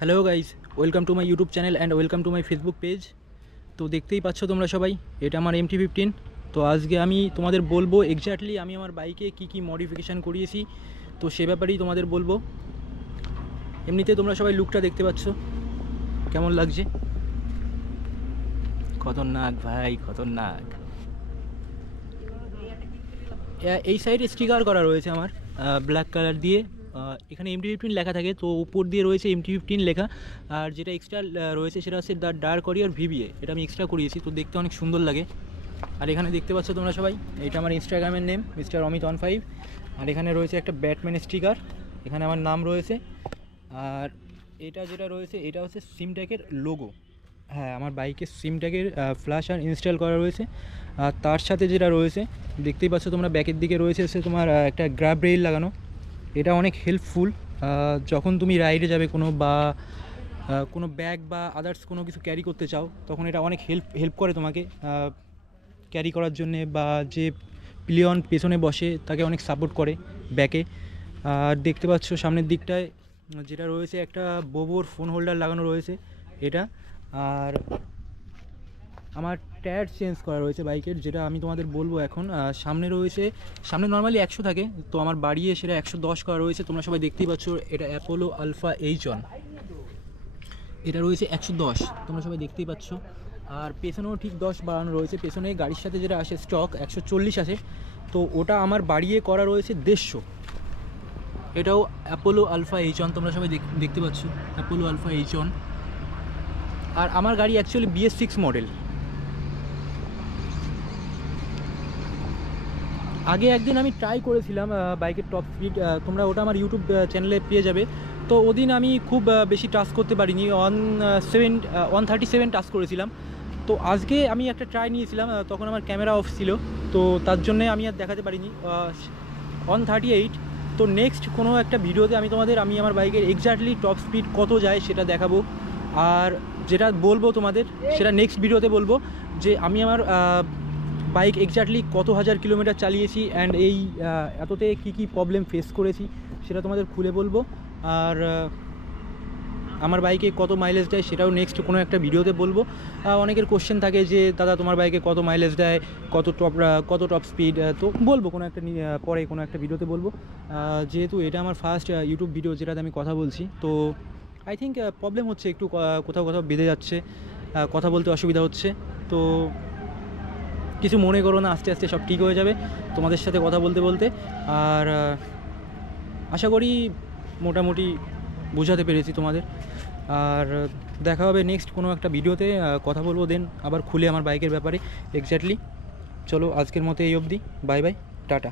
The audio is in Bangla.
Hello guys, welcome to my YouTube channel and welcome to my Facebook page. তো দেখতেই পাচ্ছ তোমরা সবাই, এটা আমার এমটি ফিফটিন তো আজকে আমি তোমাদের বলব এক্স্যাক্টলি আমি আমার বাইকে কি কি মডিফিকেশান করিয়েছি, তো সে ব্যাপারেই তোমাদের বলব। এমনিতে তোমরা সবাই লুকটা দেখতে পাচ্ছ, কেমন লাগছে? খতরনাক ভাই, খতরনাক। এই সাইডে স্টিকার করা রয়েছে আমার ব্ল্যাক কালার দিয়ে। এখানে এমটি ফিফটিন লেখা থাকে, তো উপর দিয়ে রয়েছে এমটি ফিফটিন লেখা। আর যেটা এক্সট্রা রয়েছে সেটা হচ্ছে দ্য ডার্ক করিয়ার ভিভিএ এটা আমি এক্সট্রা করিয়েছি, তো দেখতে অনেক সুন্দর লাগে। আর এখানে দেখতে পাচ্ছ তোমরা সবাই, এটা আমার ইনস্টাগ্রামের name mister Amit on five আর এখানে রয়েছে একটা ব্যাটম্যান স্টিকার এখানে আমার নাম রয়েছে। আর এটা যেটা রয়েছে, এটা হচ্ছে সিমট্যাকের লোগো হ্যাঁ আমার বাইকের সিমট্যাগের ফ্ল্যাশ আর ইনস্টল করা রয়েছে। আর তার সাথে যেটা রয়েছে, দেখতেই পাচ্ছ তোমরা, ব্যাকের দিকে রয়েছে সে তোমার একটা গ্র্যাব রেল লাগানো। এটা অনেক হেল্পফুল যখন তুমি রাইডে যাবে কোনো বা কোনো ব্যাগ বা আদার্স কোনো কিছু ক্যারি করতে চাও, তখন এটা অনেক হেল্প হেল্প করে তোমাকে ক্যারি করার জন্যে বা যে প্লিয়ন পেছনে বসে তাকে অনেক সাপোর্ট করে ব্যাকে আর দেখতে পাচ্ছ সামনের দিকটায় যেটা রয়েছে একটা বোবোর ফোন হোল্ডার লাগানো রয়েছে এটা। আর আমার টায়ার চেঞ্জ করা রয়েছে বাইকের যেটা আমি তোমাদের বলব এখন। সামনে রয়েছে, সামনে নর্মালি একশো থাকে, তো আমার বাড়িয়ে সেটা একশো দশ করা রয়েছে। তোমরা সবাই দেখতেই পাচ্ছ, এটা অ্যাপোলো আলফা এইচ ওয়ান এটা রয়েছে একশো দশ, তোমরা সবাই দেখতেই পাচ্ছ। আর পেছনেও ঠিক দশ বাড়ানো রয়েছে। পেছনে গাড়ির সাথে যেটা আসে স্টক একশো চল্লিশ আসে। তো ওটা আমার বাড়িয়ে করা রয়েছে দেড়শো। এটাও অ্যাপোলো আলফা এইচ ওয়ান তোমরা সবাই দেখতে পাচ্ছ। অ্যাপোলো আলফা এইচ ওয়ান আর আমার গাড়ি অ্যাকচুয়ালি বিএস সিক্স মডেল আগে একদিন আমি ট্রাই করেছিলাম বাইকের টপ স্পিড তোমরা ওটা আমার ইউটিউব চ্যানেলে পেয়ে যাবে। তো ওদিন আমি খুব বেশি টাচ করতে পারিনি one seven one thirty seven touch করেছিলাম। তো আজকে আমি একটা ট্রাই নিয়েছিলাম তখন আমার ক্যামেরা অফ ছিল, তো তার জন্যে আমি আর দেখাতে পারিনি। ওয়ান থার্টি এইট তো নেক্সট কোনো একটা ভিডিওতে আমি তোমাদের, আমি আমার বাইকের এক্স্যাক্টলি টপ স্পিড কত যায় সেটা দেখাবো। আর যেটা বলব তোমাদের, সেটা নেক্সট ভিডিওতে বলব যে আমি আমার বাইক এক্স্যাক্টলি কত হাজার কিলোমিটার চালিয়েছি অ্যান্ড এই এততে কি কি প্রবলেম ফেস করেছি সেটা তোমাদের খুলে বলব। আর আমার বাইকে কত মাইলেজ দেয় সেটাও নেক্সট কোনো একটা ভিডিওতে বলব। অনেকের কোশ্চেন থাকে যে, দাদা, তোমার বাইকে কত মাইলেজ দেয়? কত টপ কত টপ স্পিড তো বলব কোনো একটা পরে কোনো একটা ভিডিওতে বলব। যেহেতু এটা আমার ফার্স্ট ইউটিউব ভিডিও যেটাতে আমি কথা বলছি, তো আই থিঙ্ক প্রবলেম হচ্ছে একটু কোথাও কোথাও বেঁধে যাচ্ছে কথা বলতে অসুবিধা হচ্ছে। তো কিছু মনে করো না, আস্তে আস্তে সব ঠিক হয়ে যাবে তোমাদের সাথে কথা বলতে বলতে। আর আশা করি মোটামুটি বোঝাতে পেরেছি তোমাদের। আর দেখা হবে নেক্সট কোনো একটা ভিডিওতে কথা বলব দেন আবার খুলে আমার বাইকের ব্যাপারে। এক্স্যাক্টলি চলো, আজকের মতো এই অবধি। Bye bye tata.